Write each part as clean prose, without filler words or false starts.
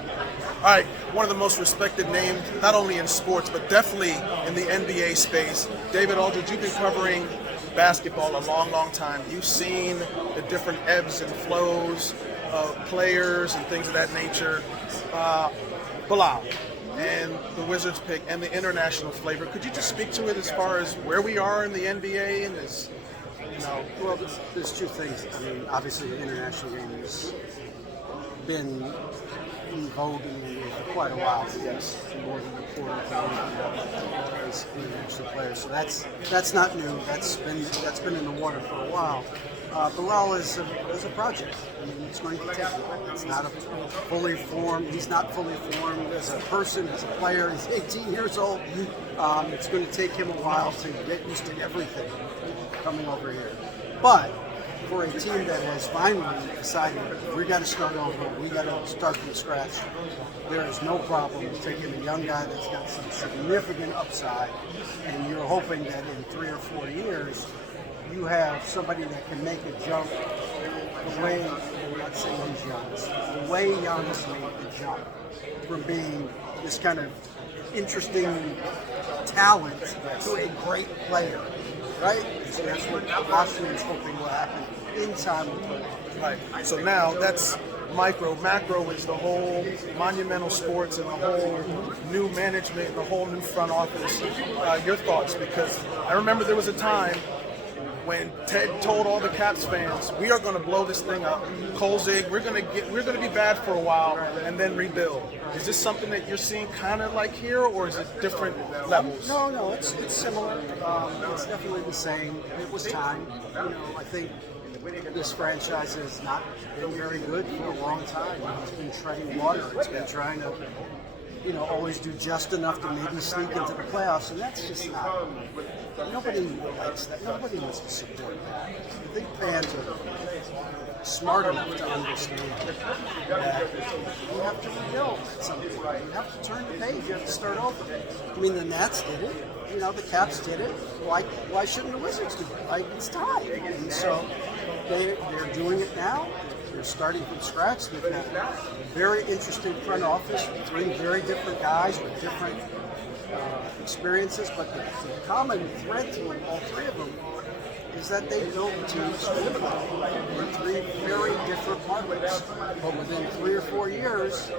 All right, one of the most respected names, not only in sports, but definitely in the NBA space. David Aldridge, you've been covering basketball a long, long time. You've seen the different ebbs and flows of players and things of that nature. Bilal and the Wizards pick and the international flavor. Could you just speak to it as far as where we are in the NBA and as, Well, there's two things. I mean, obviously, the international game has been in vogue in the NBA for quite a while. Yes, more than a quarter of as international players. So that's not new. That's been in the water for a while. Bilal is a project. I mean, it's going to take a while. It's not a fully formed. He's not fully formed as a person, as a player. He's 18 years old. It's going to take him a while to get used to everything coming over here. But for a team that has finally decided we got to start over, we got to start from scratch, there is no problem taking a young guy that's got some significant upside, and you're hoping that in 3 or 4 years you have somebody that can make a jump the way, I'm not saying he's Giannis, the way Giannis made the jump from being this kind of interesting talent to a great player, right? So that's what Washington is hoping will happen in time with him. right? So now that's micro. Macro is the whole monumental sports and the whole new management and the whole new front office. Your thoughts? Because I remember there was a time when Ted told all the Caps fans, "We are going to blow this thing up. Kolzig, we're going to be bad for a while and then rebuild." Is this something that you're seeing kind of like here, or is it different levels? No, it's similar. It's definitely the same. It was time. I think this franchise has not been very good for a long time. It's been treading water. It's been trying to, always do just enough to maybe sneak into the playoffs, and that's just not. Nobody likes that. Nobody wants to support that. I think fans are smart enough to understand that you have to rebuild at some point. You have to turn the page. You have to start over. I mean, the Nats did it. The Caps did it. Why shouldn't the Wizards do it? Like, it's time. And so they're doing it now. They're starting from scratch. They've got a very interesting front office, 3 very different guys with different experiences, but the common thread to all 3 of them is that they built teams in 3 very different markets. But within 3 or 4 years,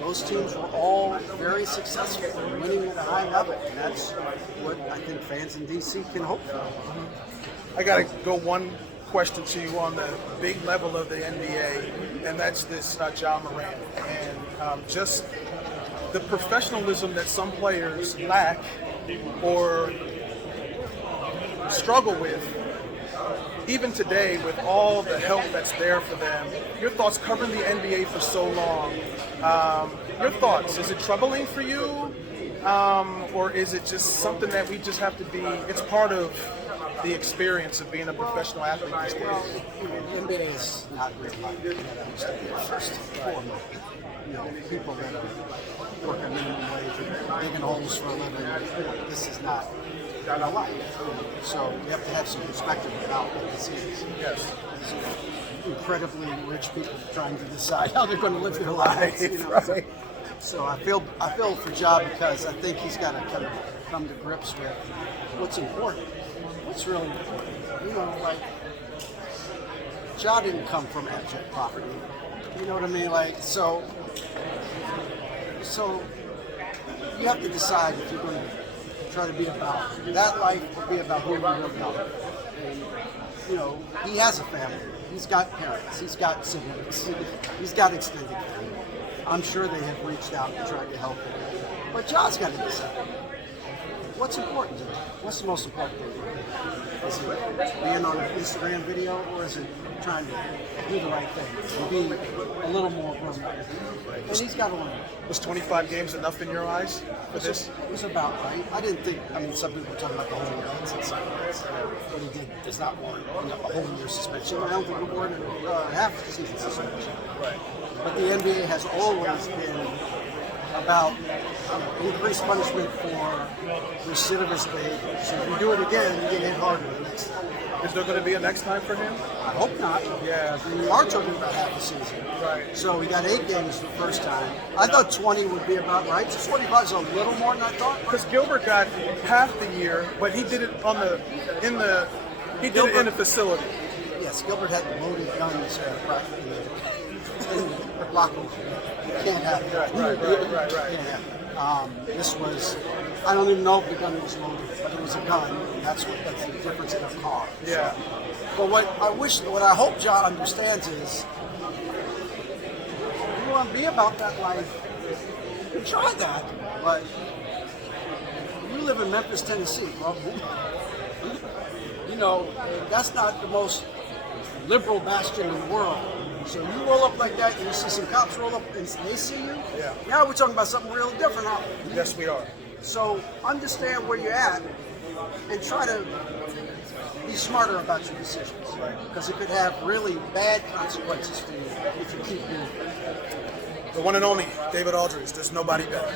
those teams were all very successful, winning at a high level, and that's what I think fans in DC can hope for. I got to go one question to you on the big level of the NBA, and that's this Ja Morant and just the professionalism that some players lack or struggle with, even today with all the help that's there for them. Your thoughts covering the NBA for so long. Your thoughts, is it troubling for you? Or is it just something that we just have to be, it's part of the experience of being a professional athlete these days? Well, the NBA is not real life. That used to be first and foremost. People that are working minimum wage and digging holes for a living. This is not real life. So you have to have some perspective about what this is. Yes. It's incredibly rich people trying to decide how they're going to live their lives. Right. So I feel for Ja because I think he's got to kind of come to grips with what's important. What's really important. Like Ja didn't come from abject poverty. You know what I mean? Like so you have to decide if you're going to try to be about that life or be about who you really are. And he has a family. He's got parents. He's got siblings. He's got extended family. I'm sure they have reached out and tried to help him. But Ja's got to decide. What's important to him? What's the most important thing to him? Is it being on an Instagram video, or is it trying to do the right thing? Be a little more grown up. And he's got to learn. Was 25 games enough in your eyes for this? It was about right. I didn't think, some people were talking about the whole year. What he did does not warrant a whole year suspension. I don't think it warranted half the season suspension. Right. But the NBA has always been about increased punishment for recidivist behavior. So if you do it again, you get hit harder the next time. Is there going to be a next time for him? I hope not. Yeah. We are talking about half a season. Right. So we got 8 games the first time. I thought 20 would be about right. So 25 is a little more than I thought. Because Gilbert got half the year, but he did it in the facility. Yes, Gilbert had loaded guns in the locker room. You can't have that. Right. Yeah. This was, I don't even know if the gun was loaded, but it was a gun. And that's the difference in a car. Yeah. But what I hope Ja understands is, you want to be about that life, you can try that, but you live in Memphis, Tennessee, bro. You know, that's not the most liberal bastion in the world. So you roll up like that, and you see some cops roll up, and they see you. Yeah. Now we're talking about something real different, aren't we? Yes, we are. So understand where you're at, and try to be smarter about your decisions, because it could have really bad consequences for you if you keep doing it. The one and only David Aldridge. There's nobody better.